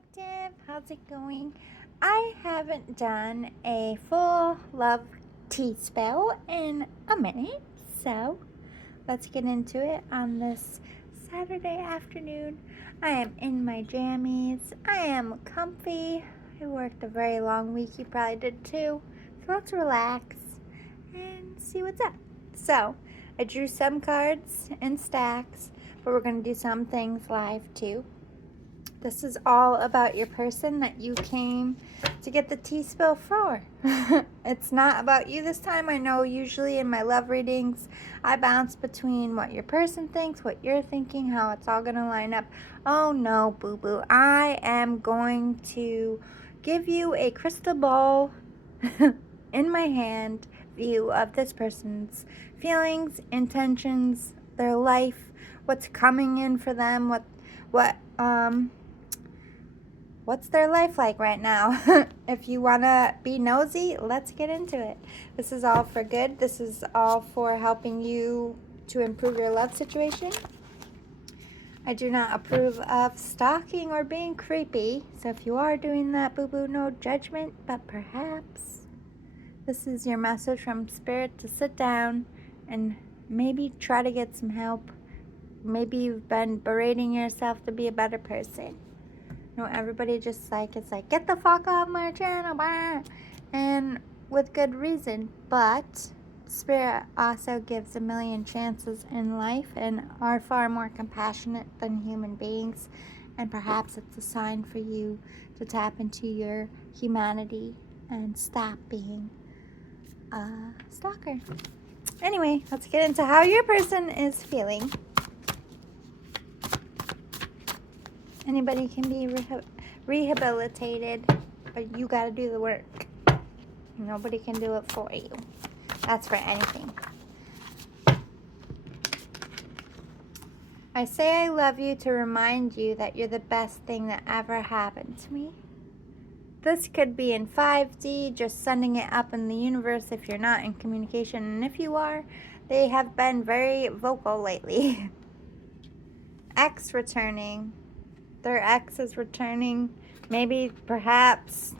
Collective. How's it going? I haven't done a full love tea spell in a minute, so let's get into it on this Saturday afternoon. I am in my jammies. I am comfy. I worked a very long week. You probably did too. So let's relax and see what's up. So I drew some cards in stacks, but we're going to do some things live too. This is all about your person that you came to get the tea spill for. It's not about you this time. I know usually in my love readings, I bounce between what your person thinks, what you're thinking, how it's all going to line up. Oh no, boo-boo. I am going to give you a crystal ball in my hand view of this person's feelings, intentions, their life, what's coming in for them, what's their life like right now? If you want to be nosy, let's get into it. This is all for good. This is all for helping you to improve your love situation. I do not approve of stalking or being creepy. So if you are doing that, boo-boo, no judgment. But perhaps this is your message from Spirit to sit down and maybe try to get some help. Maybe you've been berating yourself to be a better person. You know, everybody just it's like, get the fuck off my channel, blah. And with good reason. But Spirit also gives a million chances in life and are far more compassionate than human beings. And perhaps it's a sign for you to tap into your humanity and stop being a stalker. Anyway, let's get into how your person is feeling. Anybody can be rehabilitated, but you got to do the work. Nobody can do it for you. That's for anything. I say I love you to remind you that you're the best thing that ever happened to me. This could be in 5D, just sending it up in the universe if you're not in communication. And if you are, they have been very vocal lately. Ex returning. Their ex is returning, maybe perhaps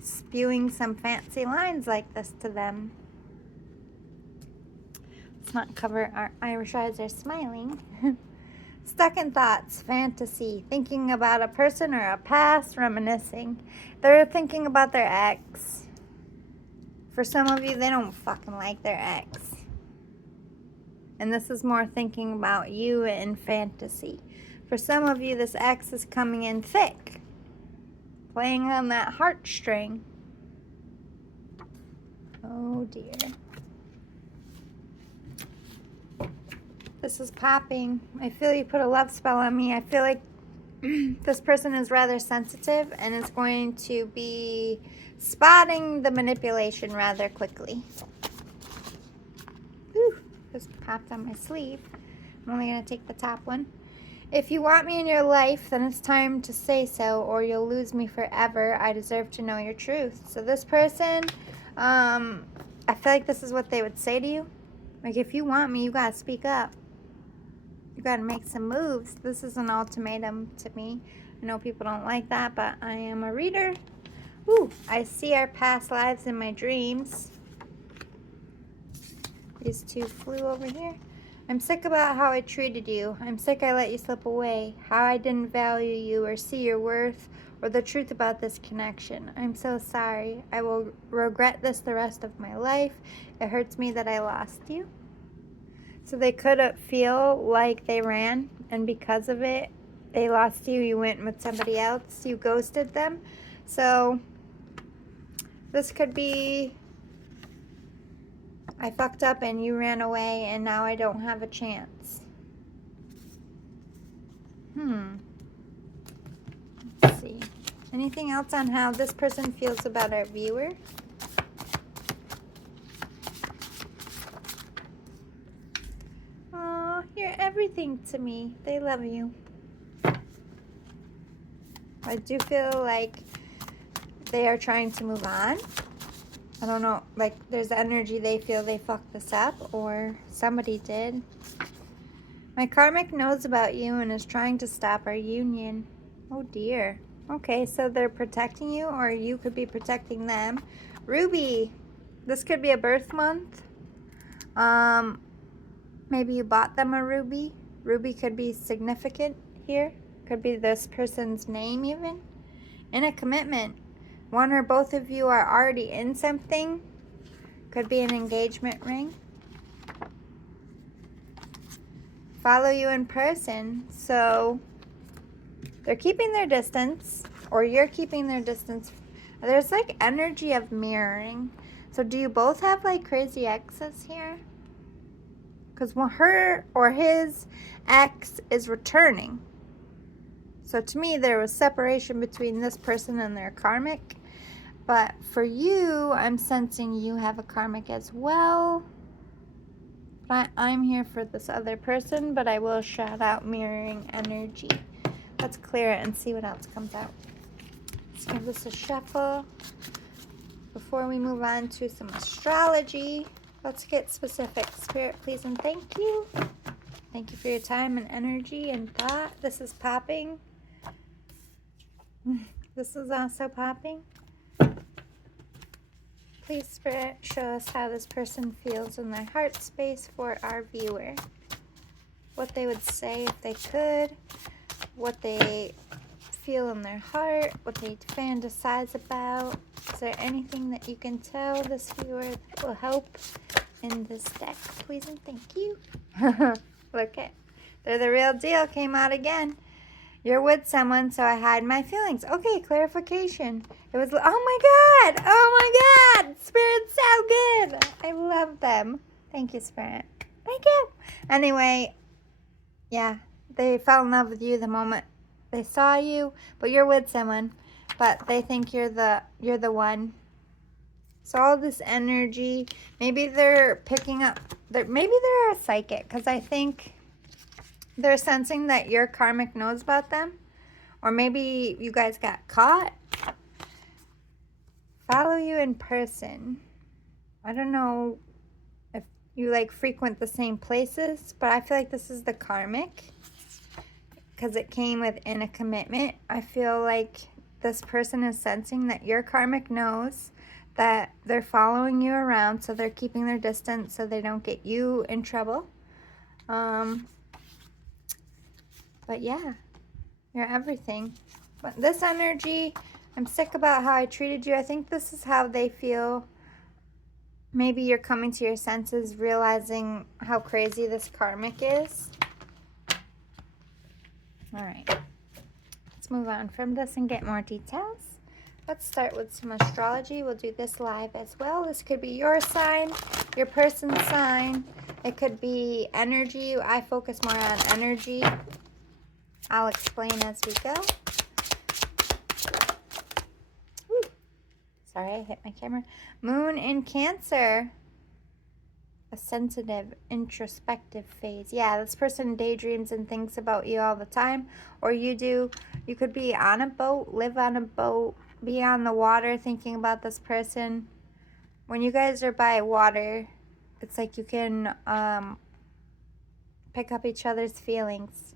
spewing some fancy lines like this to them. Let's not cover our Irish eyes are smiling. Stuck in thoughts, fantasy, thinking about a person or a past, reminiscing. They're thinking about their ex. For some of you, they don't fucking like their ex. And this is more thinking about you in fantasy. For some of you, this ex is coming in thick, playing on that heartstring. Oh dear. This is popping. I feel you put a love spell on me. I feel like this person is rather sensitive and is going to be spotting the manipulation rather quickly. Whew, just popped on my sleeve. I'm only going to take the top one. If you want me in your life, then it's time to say so, or you'll lose me forever. I deserve to know your truth. So this person, I feel like this is what they would say to you. Like, if you want me, you gotta speak up. You gotta make some moves. This is an ultimatum to me. I know people don't like that, but I am a reader. Ooh, I see our past lives in my dreams. These two flew over here. I'm sick about how I treated you. I'm sick I let you slip away. How I didn't value you or see your worth or the truth about this connection. I'm so sorry. I will regret this the rest of my life. It hurts me that I lost you. So they could feel like they ran, and because of it, they lost you. You went with somebody else. You ghosted them. So this could be, I fucked up and you ran away and now I don't have a chance. Let's see. Anything else on how this person feels about our viewer? Aw, you're everything to me. They love you. I do feel like they are trying to move on. I don't know, like there's energy they feel they fucked this up or somebody did. My karmic knows about you and is trying to stop our union. Oh dear. Okay, so they're protecting you, or you could be protecting them. Ruby, this could be a birth month. Maybe you bought them a ruby. Ruby could be significant here. Could be this person's name even. In a commitment. One or both of you are already in something. Could be an engagement ring. Follow you in person. So they're keeping their distance, or you're keeping their distance. There's like energy of mirroring. So do you both have like crazy exes here? Because her or his ex is returning. So to me, there was separation between this person and their karmic. But for you, I'm sensing you have a karmic as well. But I'm here for this other person, but I will shout out mirroring energy. Let's clear it and see what else comes out. Let's give this a shuffle. Before we move on to some astrology, let's get specific. Spirit, please and thank you. Thank you for your time and energy and thought. This is popping. This is also popping. Please, Spirit, show us how this person feels in their heart space for our viewer. What they would say if they could. What they feel in their heart. What they fantasize about. Is there anything that you can tell this viewer that will help in this deck? Please and thank you. Look at, they're the real deal. Came out again. You're with someone, so I hide my feelings. Okay, clarification. It was, oh my God. Oh my God. Spirit's so good. I love them. Thank you, Spirit. Thank you. Anyway, yeah, they fell in love with you the moment they saw you, but you're with someone, but they think you're the one. So all this energy, maybe they're picking up, maybe they're a psychic, because I think they're sensing that your karmic knows about them. Or maybe you guys got caught. Follow you in person. I don't know if you like frequent the same places, but I feel like this is the karmic. Because it came within a commitment. I feel like this person is sensing that your karmic knows that they're following you around. So they're keeping their distance so they don't get you in trouble. But yeah, you're everything. But this energy, I'm sick about how I treated you. I think this is how they feel. Maybe you're coming to your senses, realizing how crazy this karmic is. All right, let's move on from this and get more details. Let's start with some astrology. We'll do this live as well. This could be your sign, your person's sign. It could be energy. I focus more on energy. I'll explain as we go. Woo. Sorry, I hit my camera. Moon in Cancer. A sensitive, introspective phase. Yeah, this person daydreams and thinks about you all the time. Or you do. You could be on a boat, live on a boat, be on the water thinking about this person. When you guys are by water, it's like you can pick up each other's feelings.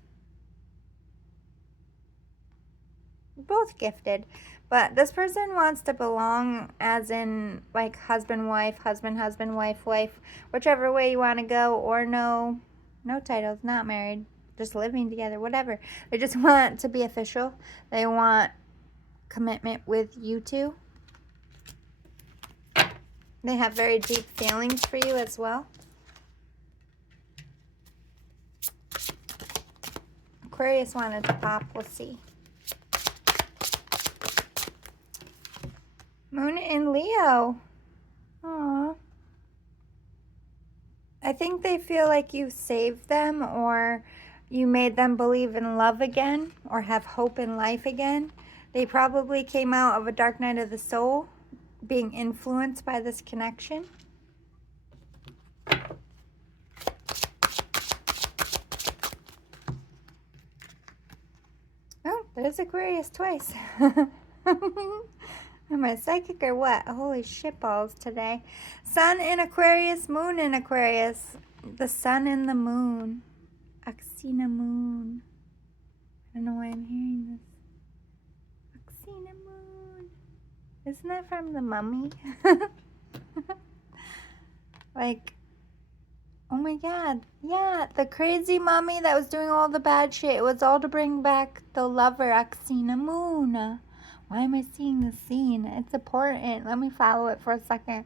Both gifted, but this person wants to belong, as in like husband wife, wife, whichever way you want to go, or no titles, not married, just living together, whatever. They just want to be official. They want commitment with you two. They have very deep feelings for you as well. Aquarius wanted to pop. We'll see. Moon in Leo. Aww. I think they feel like you saved them, or you made them believe in love again, or have hope in life again. They probably came out of a dark night of the soul, being influenced by this connection. Oh, there's Aquarius twice. Am I psychic or what? Holy shitballs today. Sun in Aquarius, moon in Aquarius. The sun and the moon. Axina moon. I don't know why I'm hearing this. cinnamon. Isn't that from The Mummy? Like, oh my god. Yeah, the crazy mummy that was doing all the bad shit. It was all to bring back the lover, Cinnamon. Why am I seeing the scene? It's important. Let me follow it for a second.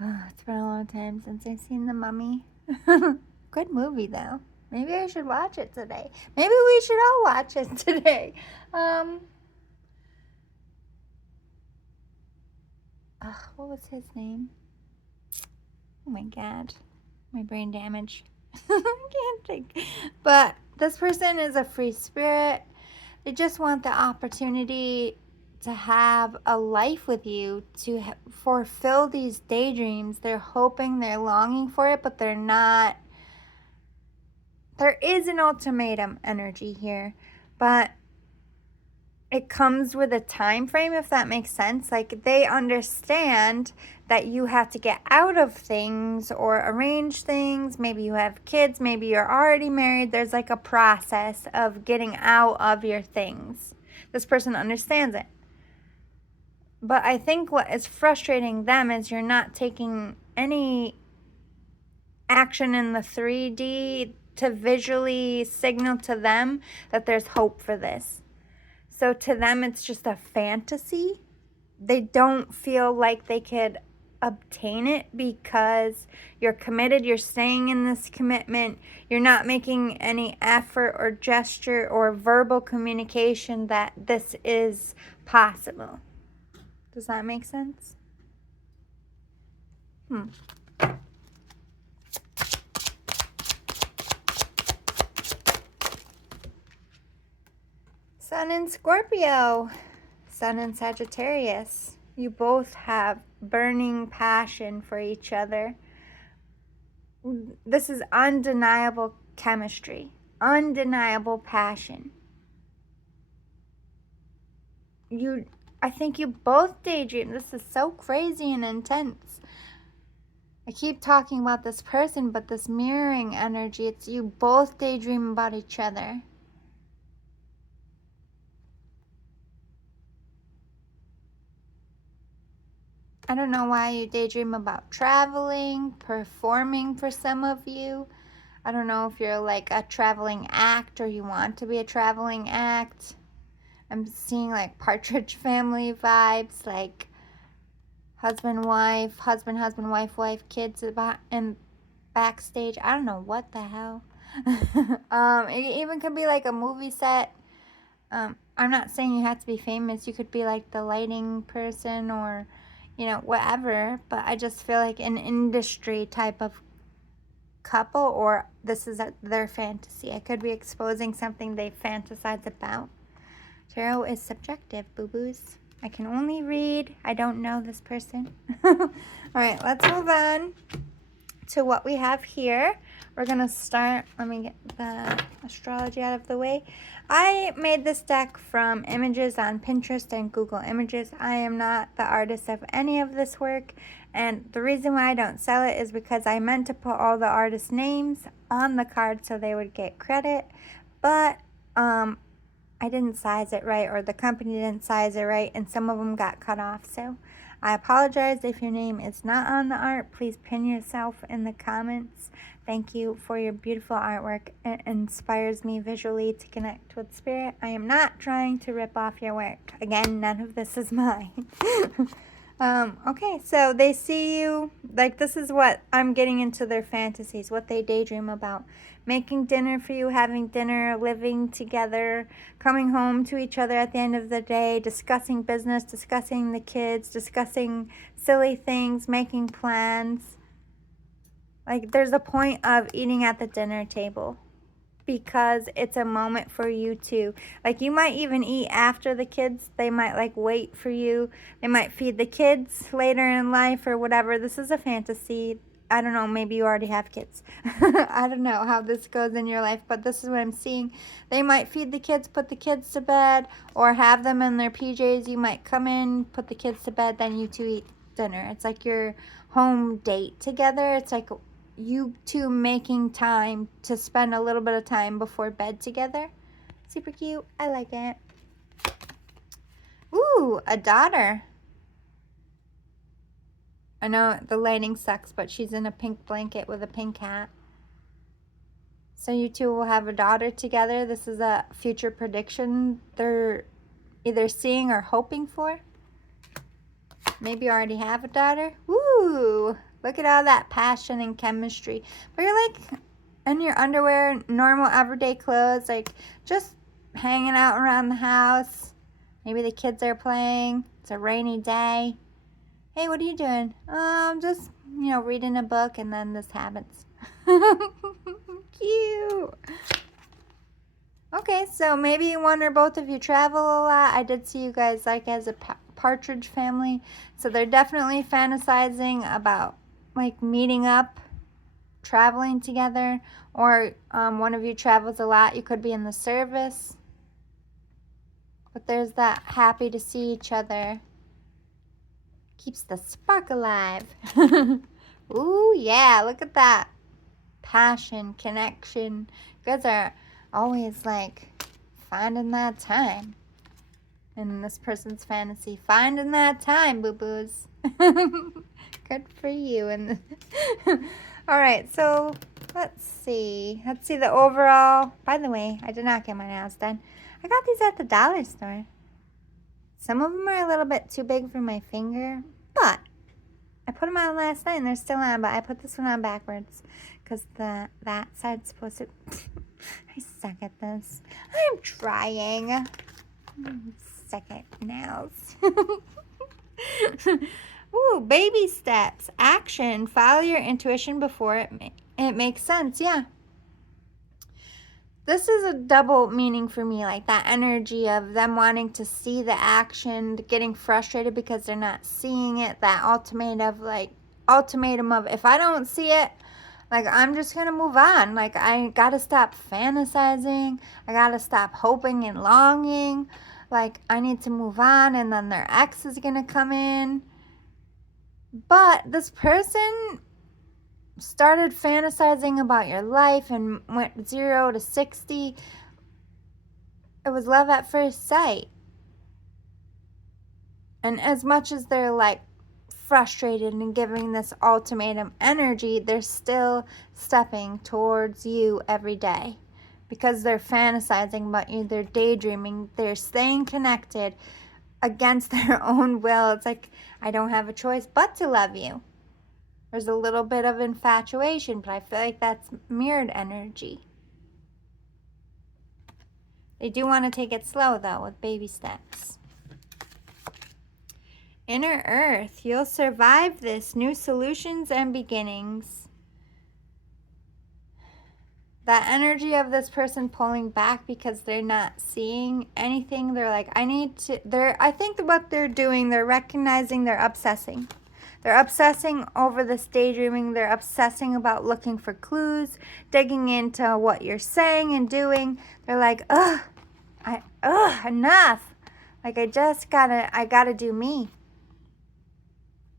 It's been a long time since I've seen The Mummy. Good movie, though. Maybe I should watch it today. Maybe we should all watch it today. What was his name? Oh my god. My brain damage. I can't think. But this person is a free spirit. They just want the opportunity to have a life with you, to fulfill these daydreams. They're hoping, they're longing for it, but they're not. There is an ultimatum energy here, but it comes with a time frame, if that makes sense. Like, they understand that you have to get out of things or arrange things. Maybe you have kids, maybe you're already married. There's like a process of getting out of your things. This person understands it. But I think what is frustrating them is you're not taking any action in the 3D to visually signal to them that there's hope for this. So to them, it's just a fantasy. They don't feel like they could obtain it because you're committed, you're staying in this commitment, you're not making any effort or gesture or verbal communication that this is possible. Does that make sense? Sun in Scorpio, Sun in Sagittarius. You both have burning passion for each other. This is undeniable chemistry, undeniable passion. I think you both daydream. This is so crazy and intense. I keep talking about this person, but this mirroring energy, it's you both daydream about each other. I don't know why you daydream about traveling, performing for some of you. I don't know if you're like a traveling act or you want to be a traveling act. I'm seeing like Partridge Family vibes, like husband, wife, husband, wife, wife, kids and backstage. I don't know what the hell. It even could be like a movie set. I'm not saying you have to be famous. You could be like the lighting person or, you know, whatever. But I just feel like an industry type of couple, or this is their fantasy. I could be exposing something they fantasize about. Tarot is subjective, boo-boos. I can only read. I don't know this person. All right, let's move on to what we have here. We're going to start, let me get the astrology out of the way. I made this deck from images on Pinterest and Google Images. I am not the artist of any of this work, and the reason why I don't sell it is because I meant to put all the artist names on the card so they would get credit, but I didn't size it right, or the company didn't size it right, and some of them got cut off. So I apologize if your name is not on the art. Please pin yourself in the comments. Thank you for your beautiful artwork. It inspires me visually to connect with spirit. I am not trying to rip off your work. Again, none of this is mine. Okay, so they see you, like, this is what I'm getting into their fantasies, what they daydream about. Making dinner for you, having dinner, living together, coming home to each other at the end of the day, discussing business, discussing the kids, discussing silly things, making plans. Like, there's a point of eating at the dinner table because it's a moment for you to, like, you might even eat after the kids. They might, like, wait for you. They might feed the kids later in life or whatever. This is a fantasy. I don't know, maybe you already have kids. I don't know how this goes in your life, but this is what I'm seeing. They might feed the kids, put the kids to bed, or have them in their PJs. You might come in, put the kids to bed, then you two eat dinner. It's like your home date together. It's like you two making time to spend a little bit of time before bed together. Super cute. I like it. Ooh, a daughter. I know the lighting sucks, but she's in a pink blanket with a pink hat. So you two will have a daughter together. This is a future prediction they're either seeing or hoping for. Maybe you already have a daughter. Woo! Look at all that passion and chemistry. But you're like in your underwear, normal everyday clothes, like just hanging out around the house. Maybe the kids are playing. It's a rainy day. Hey, what are you doing? Just, reading a book, and then this happens. Cute. Okay, so maybe one or both of you travel a lot. I did see you guys like as a partridge family. So they're definitely fantasizing about like meeting up, traveling together, or one of you travels a lot. You could be in the service. But there's that happy to see each other. Keeps the spark alive. Ooh, yeah, look at that. Passion, connection. You guys are always like finding that time. In this person's fantasy, finding that time, boo-boos. Good for you. And all right, so let's see the overall. By the way, I did not get my nails done. I got these at the dollar store. Some of them are a little bit too big for my finger, but I put them on last night and they're still on, but I put this one on backwards because that side's supposed to. I suck at this. I'm trying. Suck at nails. Ooh, baby steps. Action. Follow your intuition before it makes sense. Yeah. This is a double meaning for me, like that energy of them wanting to see the action, getting frustrated because they're not seeing it, that ultimatum of if I don't see it, like I'm just gonna move on. Like I gotta stop fantasizing, I gotta stop hoping and longing, like I need to move on, and then their ex is gonna come in. But this person started fantasizing about your life and went 0 to 60. It was love at first sight. And as much as they're like frustrated and giving this ultimatum energy, they're still stepping towards you every day because they're fantasizing about you, they're daydreaming, they're staying connected against their own will. It's like, I don't have a choice but to love you. There's a little bit of infatuation, but I feel like that's mirrored energy. They do want to take it slow, though, with baby steps. Inner Earth, you'll survive this. New solutions and beginnings. That energy of this person pulling back because they're not seeing anything. They're like, I think what they're doing, they're recognizing they're obsessing. They're obsessing over this daydreaming. They're obsessing about looking for clues, digging into what you're saying and doing. They're like, enough. Like I gotta do me.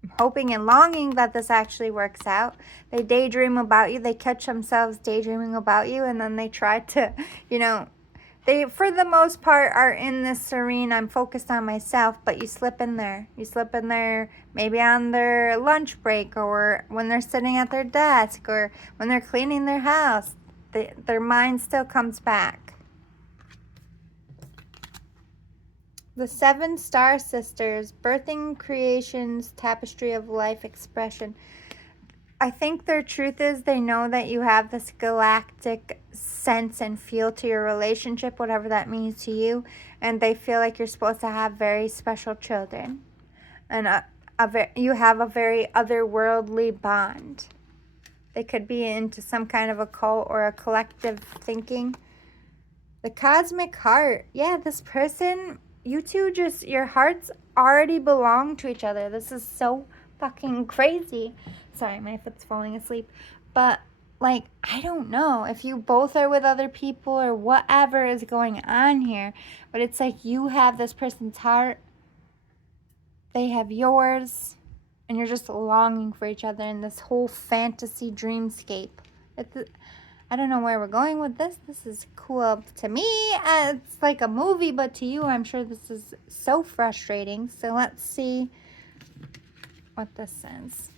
I'm hoping and longing that this actually works out. They daydream about you. They catch themselves daydreaming about you, and then they try to, they, for the most part, are in this serene, I'm focused on myself, but you slip in there. You slip in there maybe on their lunch break, or when they're sitting at their desk, or when they're cleaning their house. Their mind still comes back. The 7 Star Sisters, birthing creations, tapestry of life expression. I think their truth is they know that you have this galactic sense and feel to your relationship, whatever that means to you, and they feel like you're supposed to have very special children, and you have a very otherworldly bond. They could be into some kind of a cult or a collective thinking. The Cosmic Heart. Yeah, this person, you two just, your hearts already belong to each other. This is so fucking crazy. Sorry, my foot's falling asleep. But, like, I don't know if you both are with other people or whatever is going on here. But it's like you have this person's heart. They have yours. And you're just longing for each other in this whole fantasy dreamscape. I don't know where we're going with this. This is cool to me. It's like a movie, but to you, I'm sure this is so frustrating. So let's see what this says.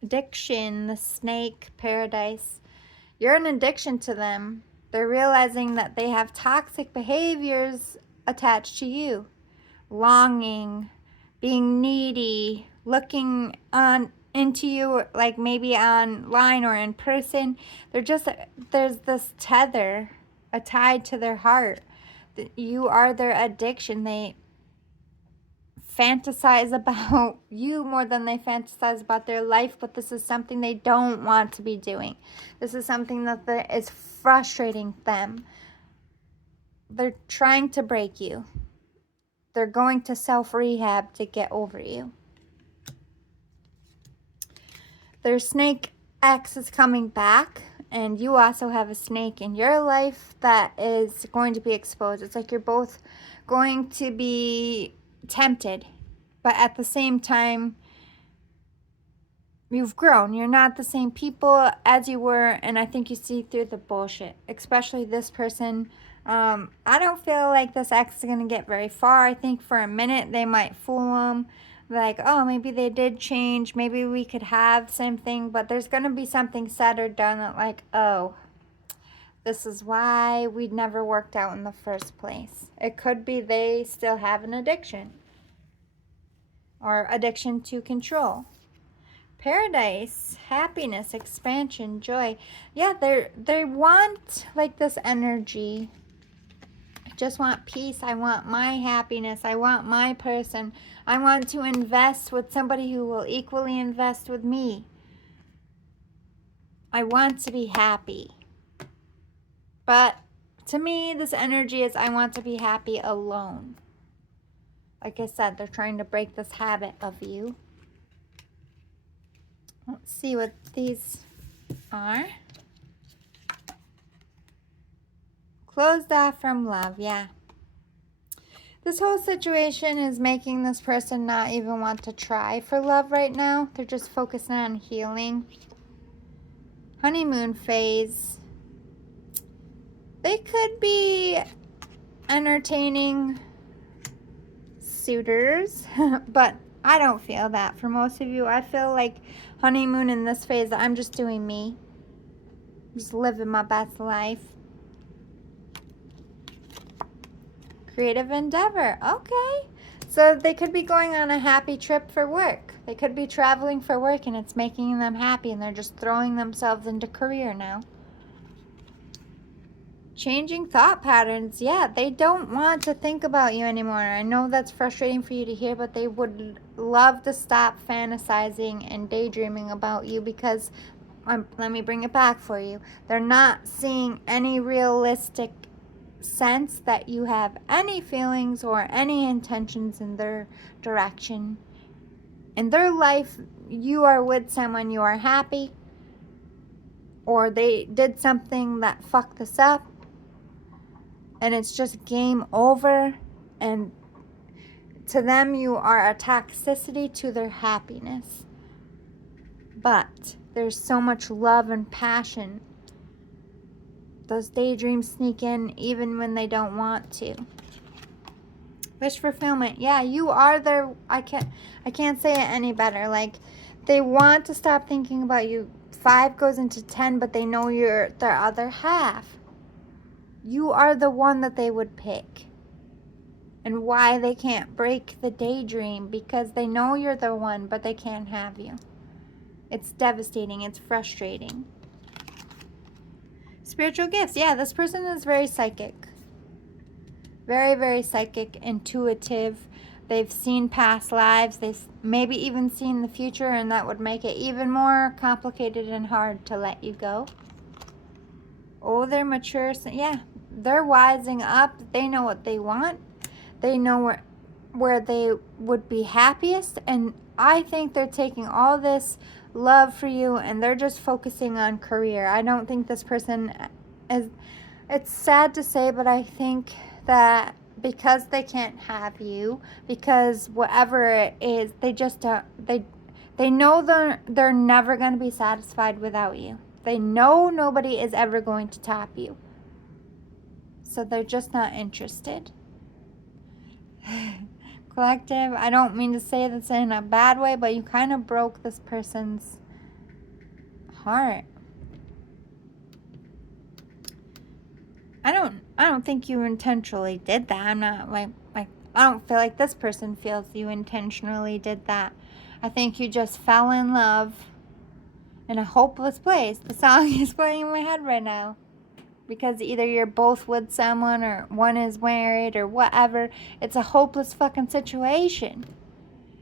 Addiction, the snake, paradise. You're an addiction to them. They're realizing that they have toxic behaviors attached to you. Longing, being needy, looking on into you, like maybe online or in person. There's this tether, a tie to their heart. You are their addiction. They fantasize about you more than they fantasize about their life, but this is something they don't want to be doing. This is something that is frustrating them. They're trying to break you. They're going to self-rehab to get over you. Their snake ex is coming back, and you also have a snake in your life that is going to be exposed. It's like you're both going to be tempted, but at the same time, you've grown. You're not the same people as you were, and I think you see through the bullshit, especially this person. I don't feel like this ex is going to get very far. I think for a minute they might fool them. Like, oh, maybe they did change. Maybe we could have something. But there's going to be something said or done that like, oh, this is why we never worked out in the first place. It could be they still have an addiction. Or addiction to control. Paradise, happiness, expansion, joy. Yeah, they want like this energy. I just want peace. I want my happiness. I want my person. I want to invest with somebody who will equally invest with me. I want to be happy. But to me, this energy is I want to be happy alone. Like I said, they're trying to break this habit of you. Let's see what these are. Closed off from love, yeah. This whole situation is making this person not even want to try for love right now. They're just focusing on healing. Honeymoon phase. They could be entertaining suitors, but I don't feel that. For most of you, I feel like honeymoon in this phase, I'm just doing me. Just living my best life. Creative endeavor. Okay. So they could be going on a happy trip for work. They could be traveling for work and it's making them happy and they're just throwing themselves into career now. Changing thought patterns. Yeah, they don't want to think about you anymore. I know that's frustrating for you to hear, but they would love to stop fantasizing and daydreaming about you because, let me bring it back for you. They're not seeing any realistic sense that you have any feelings or any intentions in their direction. In their life, you are with someone, you are happy, or they did something that fucked this up, and it's just game over, and to them you are a toxicity to their happiness. But there's so much love and passion. Those daydreams sneak in even when they don't want to. Wish fulfillment. Yeah, you are their, I can't say it any better. Like, they want to stop thinking about you. 5 goes into 10, but they know you're their other half. You are the one that they would pick. And why they can't break the daydream, because they know you're the one, but they can't have you. It's devastating. It's frustrating. Spiritual gifts. Yeah, this person is very psychic. Very, very psychic, intuitive. They've seen past lives. They've maybe even seen the future, and that would make it even more complicated and hard to let you go. Oh, they're mature. Yeah, they're wising up. They know what they want. They know where they would be happiest. And I think they're taking all this love for you and they're just focusing on career. I don't think this person is, it's sad to say, but I think that because they can't have you, because whatever it is, they just don't, they know they're never going to be satisfied without you. They know nobody is ever going to top you. So they're just not interested. Collective, I don't mean to say this in a bad way, but you kind of broke this person's heart. I don't think you intentionally did that. I'm not like I don't feel like this person feels you intentionally did that. I think you just fell in love in a hopeless place. The song is playing in my head right now. Because either you're both with someone or one is married or whatever. It's a hopeless fucking situation.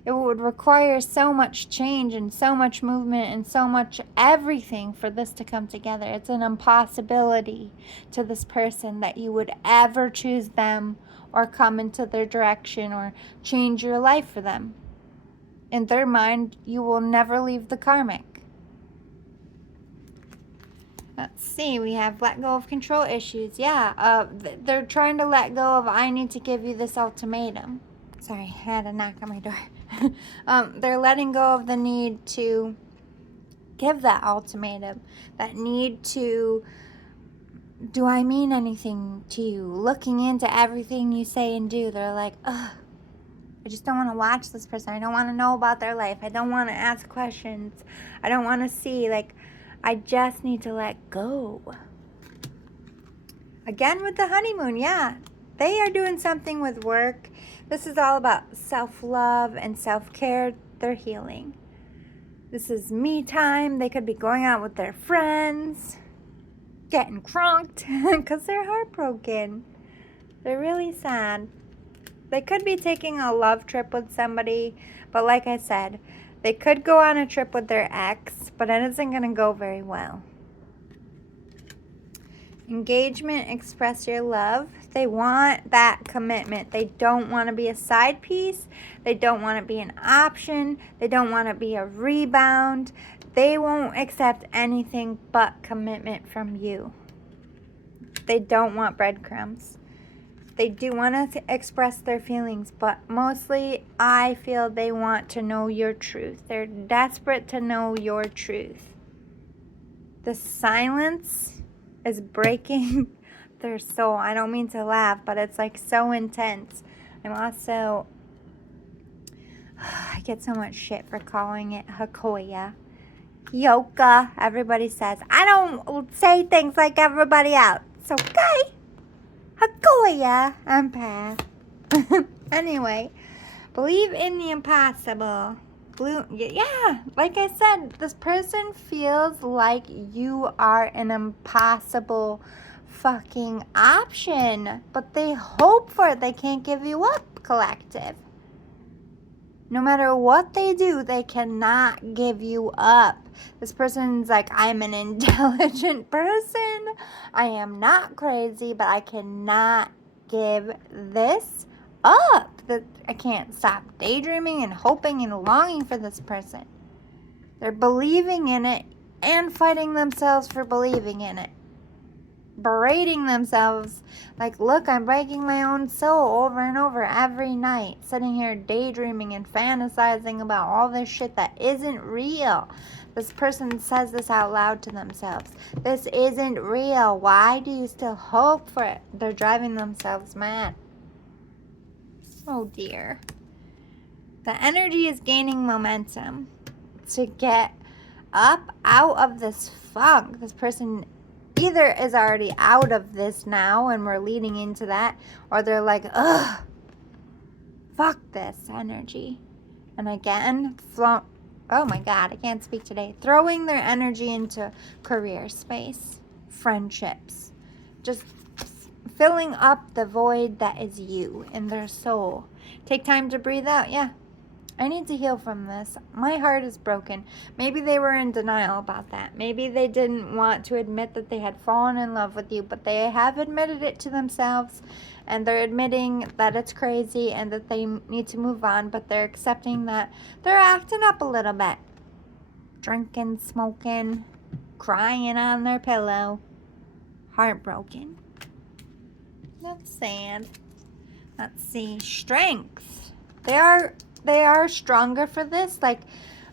It would require so much change and so much movement and so much everything for this to come together. It's an impossibility to this person that you would ever choose them or come into their direction or change your life for them. In their mind, you will never leave the karmic. Let's see, we have let go of control issues. Yeah, they're trying to let go of, I need to give you this ultimatum. Sorry, I had a knock on my door. They're letting go of the need to give that ultimatum. That need to, do I mean anything to you? Looking into everything you say and do. They're like, ugh, I just don't want to watch this person. I don't want to know about their life. I don't want to ask questions. I don't want to see, like, I just need to let go. Again with the honeymoon, yeah. They are doing something with work. This is all about self-love and self-care. They're healing. This is me time. They could be going out with their friends, getting crunked because they're heartbroken. They're really sad. They could be taking a love trip with somebody, but like I said, they could go on a trip with their ex, but it isn't going to go very well. Engagement, express your love. They want that commitment. They don't want to be a side piece. They don't want to be an option. They don't want to be a rebound. They won't accept anything but commitment from you. They don't want breadcrumbs. They do want to express their feelings, but mostly I feel they want to know your truth. They're desperate to know your truth. The silence is breaking their soul. I don't mean to laugh, but it's like so intense. I'm also, I get so much shit for calling it Hakoya. Yoka, everybody says. I don't say things like everybody else. Okay? Hakoya, empath. Anyway, believe in the impossible. Yeah, like I said, this person feels like you are an impossible fucking option, but they hope for it. They can't give you up, collective. No matter what they do, they cannot give you up. This person's like, I'm an intelligent person. I am not crazy, but I cannot give this up. I can't stop daydreaming and hoping and longing for this person. They're believing in it and fighting themselves for believing in it. Berating themselves like, look, I'm breaking my own soul over and over every night, sitting here daydreaming and fantasizing about all this shit that isn't real. This person says this out loud to themselves. This isn't real. Why do you still hope for it? They're driving themselves mad. Oh dear. The energy is gaining momentum to get up out of this funk. This person either is already out of this now and we're leading into that, or they're like, ugh, fuck this energy. And again, oh my God, I can't speak today. Throwing their energy into career space, friendships, just filling up the void that is you in their soul. Take time to breathe out. Yeah, I need to heal from this. My heart is broken. Maybe they were in denial about that. Maybe they didn't want to admit that they had fallen in love with you, but they have admitted it to themselves, and they're admitting that it's crazy and that they need to move on, but they're accepting that they're acting up a little bit. Drinking, smoking, crying on their pillow. Heartbroken. That's sad. Let's see. Strength. They are stronger for this. Like,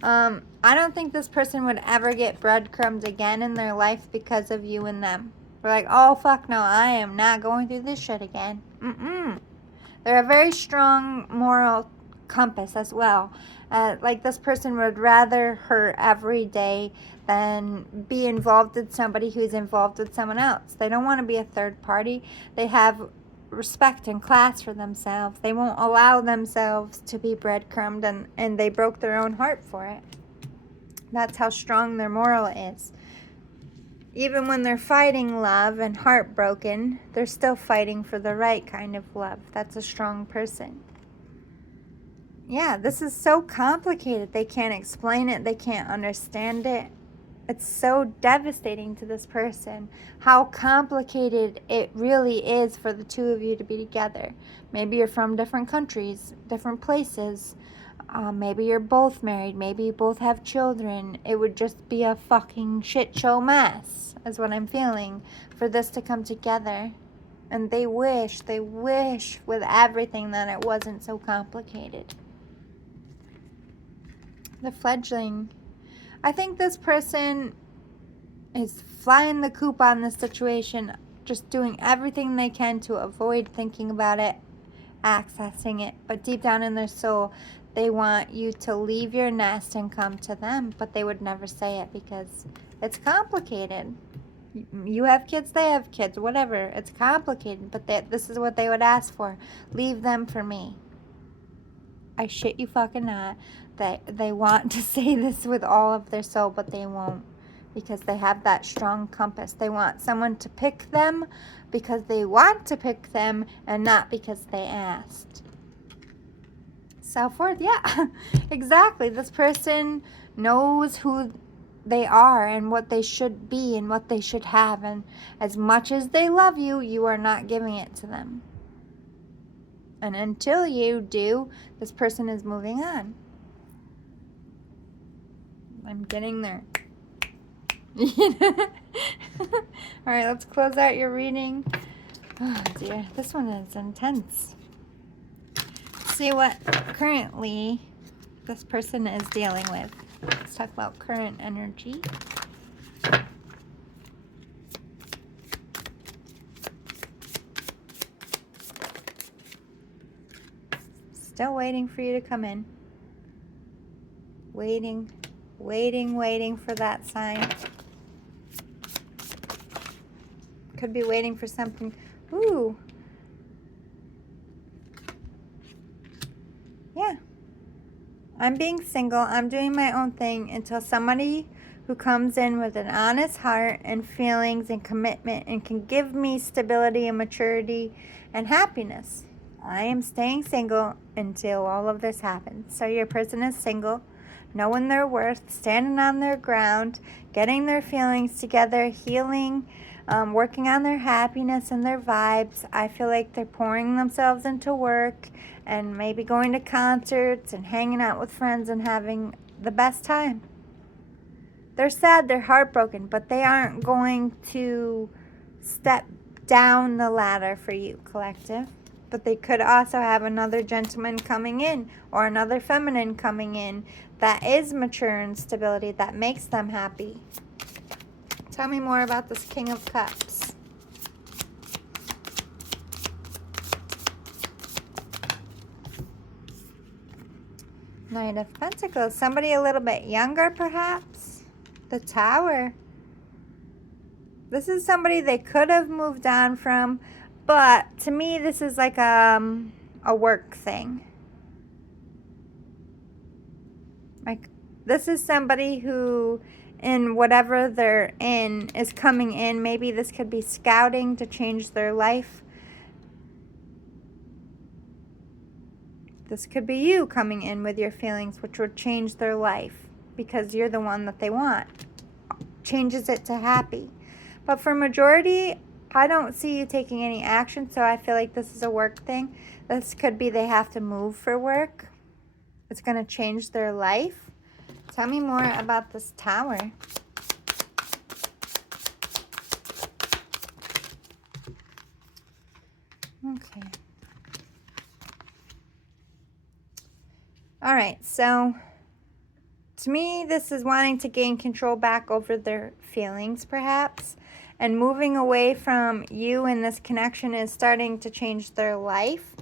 I don't think this person would ever get breadcrumbs again in their life because of you and them. They're like, oh, fuck no, I am not going through this shit again. They're a very strong moral compass as well. Like this person would rather hurt every day than be involved with somebody who's involved with someone else. They don't want to be a third party. They have respect and class for themselves. They won't allow themselves to be breadcrumbed, and they broke their own heart for it. That's how strong their moral is. Even when they're fighting love and heartbroken, they're still fighting for the right kind of love. That's a strong person. Yeah, this is so complicated. They can't explain it. They can't understand it. It's so devastating to this person how complicated it really is for the two of you to be together. Maybe you're from different countries, different places. Maybe you're both married. Maybe you both have children. It would just be a fucking shit show mess, is what I'm feeling, for this to come together. And they wish with everything that it wasn't so complicated. The fledgling. I think this person is flying the coop on this situation, just doing everything they can to avoid thinking about it, accessing it. But deep down in their soul, they want you to leave your nest and come to them, but they would never say it because it's complicated. You have kids, they have kids, whatever. It's complicated, but this is what they would ask for. Leave them for me. I shit you fucking not. They want to say this with all of their soul, but they won't because they have that strong compass. They want someone to pick them because they want to pick them and not because they asked. Self-worth, yeah, exactly. This person knows who they are and what they should be and what they should have. And as much as they love you, you are not giving it to them. And until you do, this person is moving on. I'm getting there. All right, let's close out your reading. Oh dear, this one is intense. See what currently this person is dealing with. Let's talk about current energy. Still waiting for you to come in. Waiting for that sign. Could be waiting for something. Ooh. Yeah. I'm being single. I'm doing my own thing until somebody who comes in with an honest heart and feelings and commitment and can give me stability and maturity and happiness. I am staying single until all of this happens. So your person is single, knowing their worth, standing on their ground, getting their feelings together, healing, working on their happiness and their vibes. I feel like they're pouring themselves into work and maybe going to concerts and hanging out with friends and having the best time. They're sad, they're heartbroken, but they aren't going to step down the ladder for you, collective. But they could also have another gentleman coming in or another feminine coming in that is mature and stability, that makes them happy. Tell me more about this King of Cups. Knight of Pentacles. Somebody a little bit younger, perhaps? The Tower. This is somebody they could have moved on from, but to me, this is like a work thing. Like, this is somebody who, in whatever they're in, is coming in. Maybe this could be scouting to change their life. This could be you coming in with your feelings, which would change their life because you're the one that they want. Changes it to happy. But for majority, I don't see you taking any action, so I feel like this is a work thing. This could be they have to move for work. It's going to change their life. Tell me more about this Tower. Okay. All right, so To me, this is wanting to gain control back over their feelings, perhaps. And moving away from you and this connection is starting to change their life.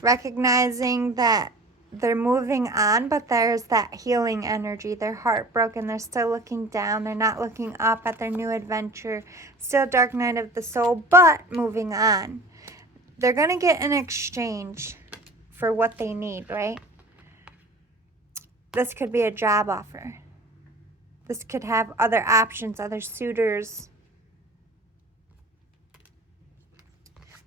Recognizing that they're moving on, but there's that healing energy. They're heartbroken. They're still looking down. They're not looking up at their new adventure. Still dark night of the soul, but moving on. They're going to get an exchange for what they need, right? This could be a job offer. This could have other options, other suitors.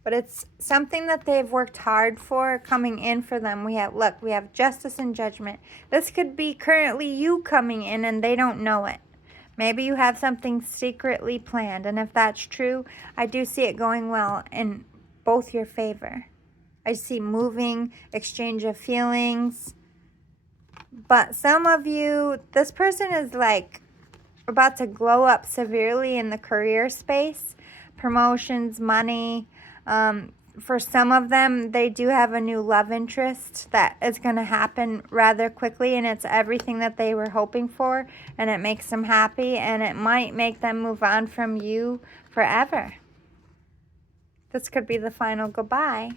But it's something that they've worked hard for coming in for them. We have justice and judgment. This could be currently you coming in and they don't know it. Maybe you have something secretly planned. And if that's true, I do see it going well in both your favor. I see moving, exchange of feelings. But some of you, this person is like about to glow up severely in the career space. Promotions, money. For some of them, they do have a new love interest that is going to happen rather quickly, and it's everything that they were hoping for, and it makes them happy, and it might make them move on from you forever. This could be the final goodbye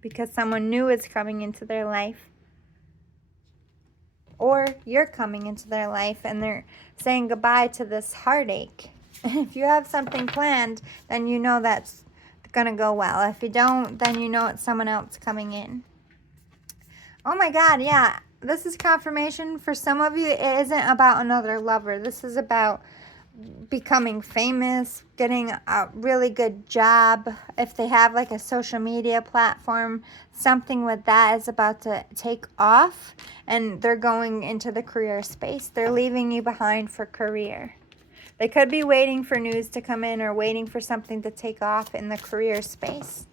because someone new is coming into their life, or you're coming into their life and they're saying goodbye to this heartache. If you have something planned, then you know that's going to go well. If you don't, then you know it's someone else coming in. Oh my God, yeah. This is confirmation for some of you. It isn't about another lover. This is about becoming famous, getting a really good job. If they have like a social media platform, something with that is about to take off and they're going into the career space. They're leaving you behind for career. They could be waiting for news to come in or waiting for something to take off in the career space.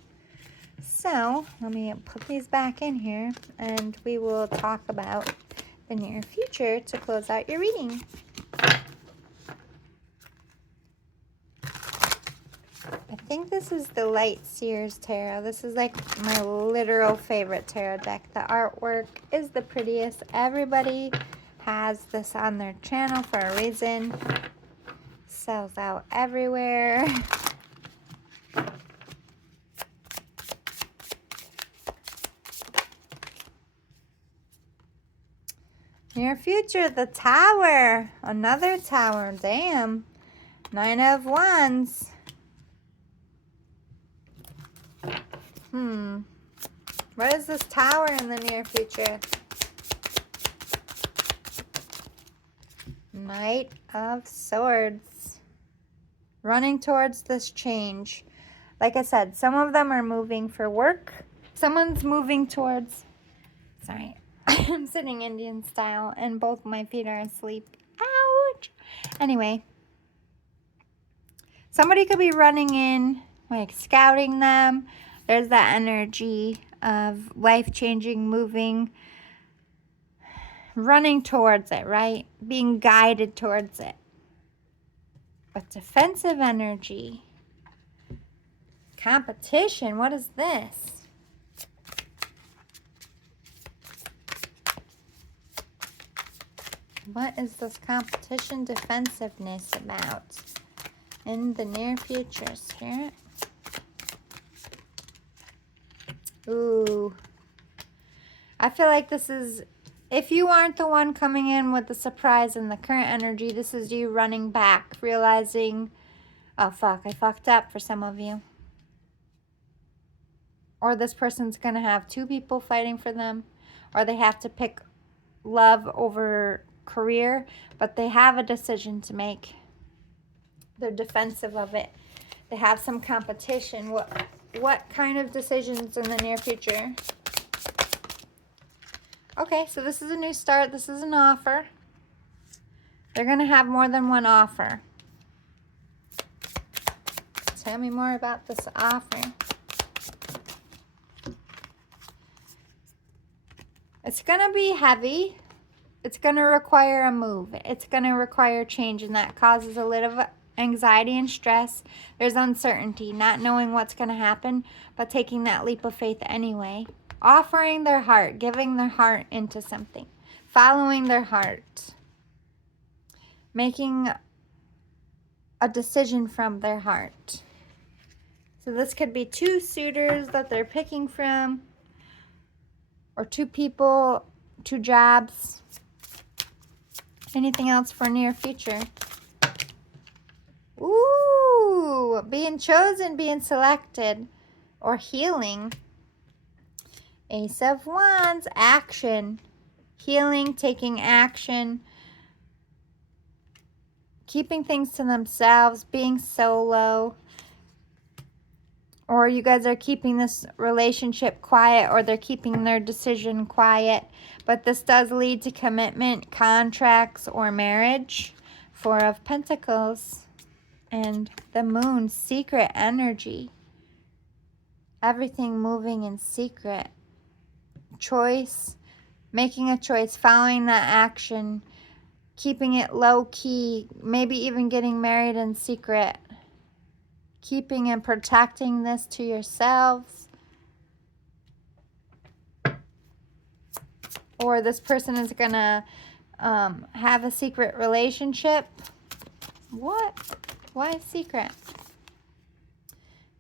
So let me put these back in here and we will talk about the near future to close out your reading. I think this is the Light Seers Tarot. This is like my literal favorite tarot deck. The artwork is the prettiest. Everybody has this on their channel for a reason. Sells out everywhere. Near future, the Tower. Another Tower. Damn. 9 of Wands. What is this Tower in the near future? Knight of Swords. Running towards this change. Like I said, some of them are moving for work. Someone's moving towards... Sorry. I'm sitting Indian style and both my feet are asleep. Ouch! Anyway. Somebody could be running in, like scouting them. There's that energy of life-changing, moving, running towards it, right? Being guided towards it. But defensive energy. Competition. What is this? What is this competition defensiveness about in the near future, Spirit? Ooh. I feel like this is, if you aren't the one coming in with the surprise and the current energy, this is you running back, realizing, oh fuck, I fucked up for some of you. Or this person's going to have two people fighting for them, or they have to pick love over career, but they have a decision to make. They're defensive of it. They have some competition. What kind of decisions in the near future? Okay, so this is a new start. This is an offer. They're going to have more than one offer. Tell me more about this offer. It's going to be heavy. It's going to require a move. It's going to require change, and that causes a little anxiety and stress. There's uncertainty, not knowing what's going to happen, but taking that leap of faith anyway. Offering their heart, giving their heart into something. following their heart, making a decision from their heart. So this could be 2 suitors that they're picking from, or 2 people, 2 jobs. Anything else for near future? Ooh, being chosen, being selected, or healing. Ace of Wands, action, healing, taking action, keeping things to themselves, being solo. Or you guys are keeping this relationship quiet, or they're keeping their decision quiet. But this does lead to commitment, contracts, or marriage. 4 of Pentacles and the Moon, secret energy. Everything moving in secret. Choice, making a choice, following that action, keeping it low key, maybe even getting married in secret. Keeping and protecting this to yourselves. Or this person is going to have a secret relationship. What? Why secret?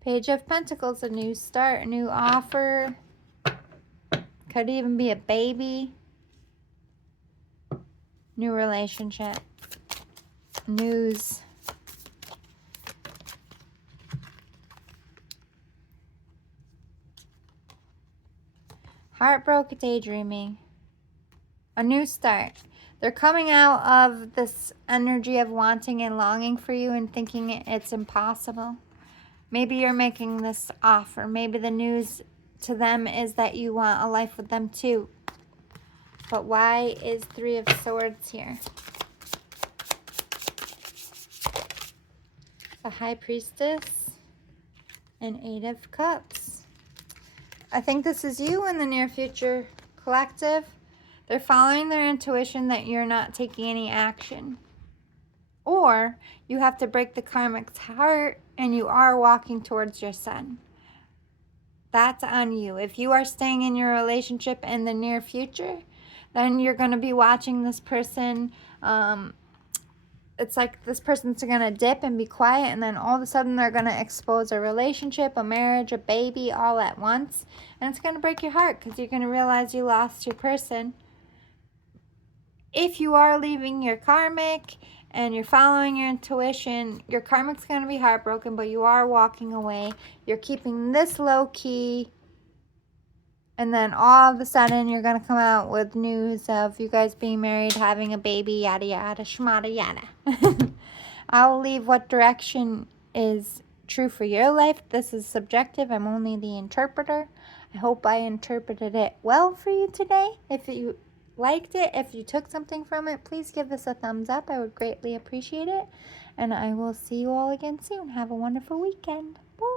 Page of Pentacles, a new start, a new offer. Could even be a baby. New relationship. News. Heartbroken, daydreaming. A new start. They're coming out of this energy of wanting and longing for you and thinking it's impossible. Maybe you're making this offer. Maybe the news to them is that you want a life with them too. But why is 3 of Swords here? The High Priestess and 8 of Cups. I think this is you in the near future, collective. They're following their intuition that you're not taking any action. Or you have to break the karmic's heart and you are walking towards your son. That's on you. If you are staying in your relationship in the near future, then you're going to be watching this person. It's like this person's going to dip and be quiet, and then all of a sudden they're going to expose a relationship, a marriage, a baby all at once. And it's going to break your heart because you're going to realize you lost your person. If you are leaving your karmic and you're following your intuition, your karmic's going to be heartbroken, but you are walking away. You're keeping this low key. And then all of a sudden, you're going to come out with news of you guys being married, having a baby, yada, yada, shmada, yada. I'll leave what direction is true for your life. This is subjective. I'm only the interpreter. I hope I interpreted it well for you today. If you liked it, if you took something from it, please give this a thumbs up. I would greatly appreciate it. And I will see you all again soon. Have a wonderful weekend. Bye.